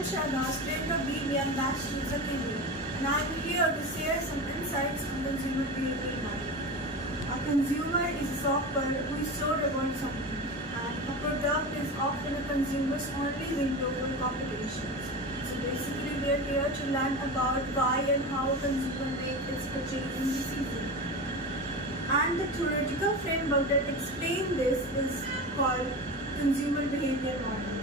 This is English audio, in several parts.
am Shahnaz, trained of being young batch user Kenya, and I am here to share some insights on consumer behavior model. A consumer is a shopper who is sure about something, and a product is often a consumer's only window for competitions. So basically, we are here to learn about why and how a consumer makes its purchasing decision. And the theoretical framework that explains this is called consumer behavior model.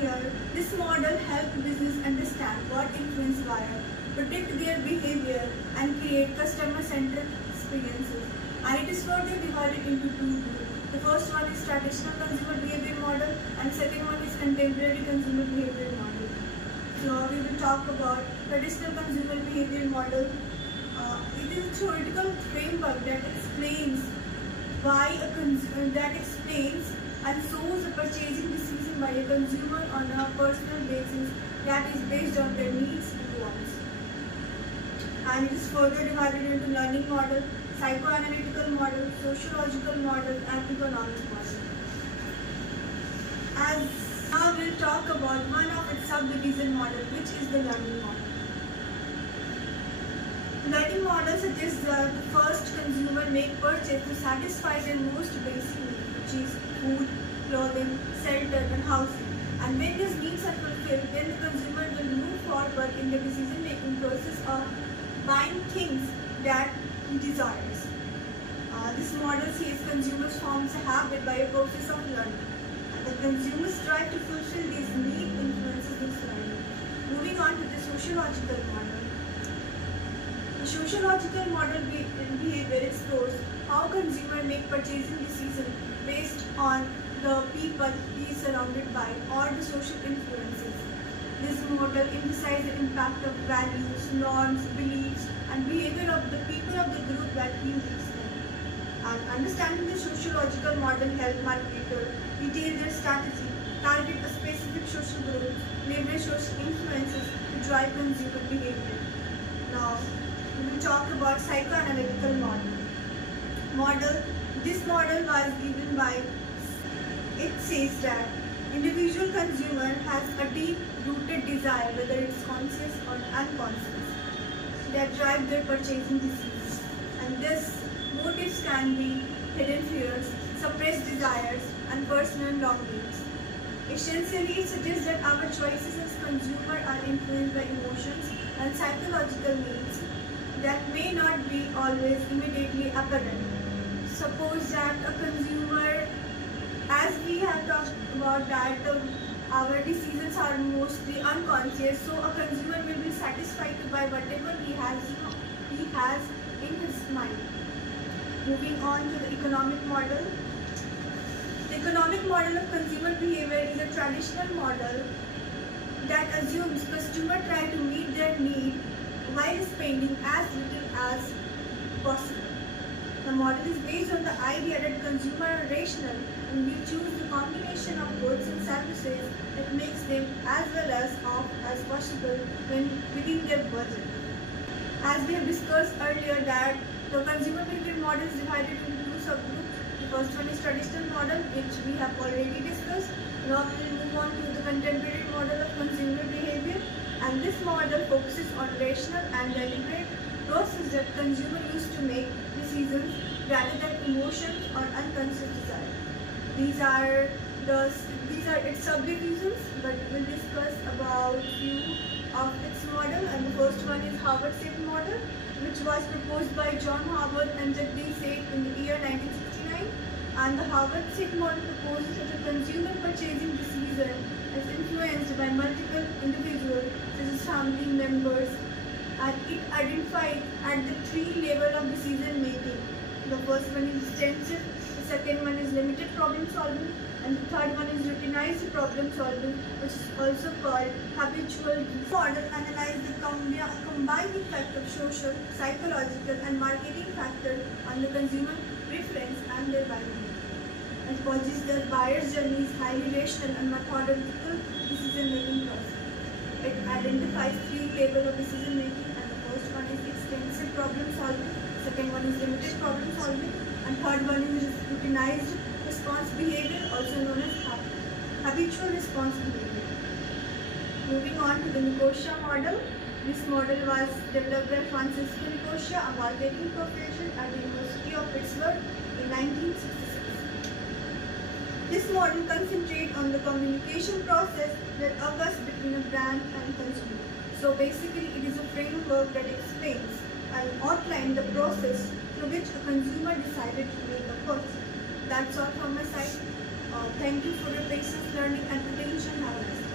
Here, this model helps business understand what influence buyer, predict their behavior, and create customer-centered experiences. And it is further divided into two groups. The first one is traditional consumer behavior model, and second one is contemporary consumer behavior model. So we will talk about traditional consumer behavior model. It is a theoretical framework that explains and shows a purchasing decision by a consumer on a personal basis that is based on their needs and wants. And it is further divided into learning model, psychoanalytical model, sociological model, and economic model. As now we'll talk about one of its subdivision model, which is the learning model. Learning model suggests that the first consumer make purchase to satisfy their most basic needs, which is food, clothing, shelter, and housing. And when these needs are fulfilled, then the consumer will move forward in the decision-making process of buying things that he desires. This model says consumers forms a habit by a process of learning, and the consumers strive to fulfill these needs influences this learning. Moving on to the sociological model. The sociological model behavior explores how consumers make purchasing decisions based on the people he is surrounded by or the social influences. This model emphasizes the impact of values, norms, beliefs, and behavior of the people of the group that he lives in. And understanding the sociological model helps marketers detail their strategy, target a specific social group, leverage social influences to drive consumer behavior. Now, we will talk about psychoanalytical model. This model was given by, it says that individual consumer has a deep-rooted desire, whether it's conscious or unconscious, that drive their purchasing decisions. And these motives can be hidden fears, suppressed desires, and personal longings. Essentially, it suggests that our choices as consumers are influenced by emotions and psychological needs that may not be always immediately apparent. Suppose that a consumer, as we have talked about that our decisions are mostly unconscious, so a consumer will be satisfied to buy whatever he has in his mind. Moving on to the economic model. The economic model of consumer behavior is a traditional model that assumes consumers try to meet their need while spending as little as possible. The model is based on the idea that consumers are rational and will choose the combination of goods and services that makes them as well as off as possible when within their budget. As we have discussed earlier that the consumer behavior model is divided into two subgroups. The first one is traditional model, which we have already discussed. Now we will move on to the contemporary model of consumer behavior. And this model focuses on rational and deliberate process that consumers use to make decisions rather than emotions or unconscious desire. These are its subdivisions, but we will discuss about few of its model. And the first one is Harvard-Seth model, which was proposed by John Harvard and Jagdish Seth in the year 1969. And the Harvard-Seth model proposes that a consumer purchasing decision is influenced by multiple individuals, such as family members, and it identifies at the three levels of decision making. The first one is extensive, the second one is limited problem solving, and the third one is routinized problem solving, which is also called habitual. This model analyzes the combined effect of social, psychological, and marketing factors on the consumer preference and their buying. It posits that buyer's journey is highly rational and methodical decision-making process. It identifies three levels of decision-making, and the first one is extensive problem solving, second one is limited problem solving, and third one is routinized response behavior, also known as habitual response behavior. Moving on to the Nicosia model. This model was developed by Francisco Nicosia, a marketing professor at the University of Pittsburgh in 1966. This model concentrates on the communication process that occurs between a brand and consumer. So basically, it is a framework that explains and outlines the process through which a consumer decided to make a purchase. That's all from my side. Thank you for your patience, learning, and attention. Have a nice day.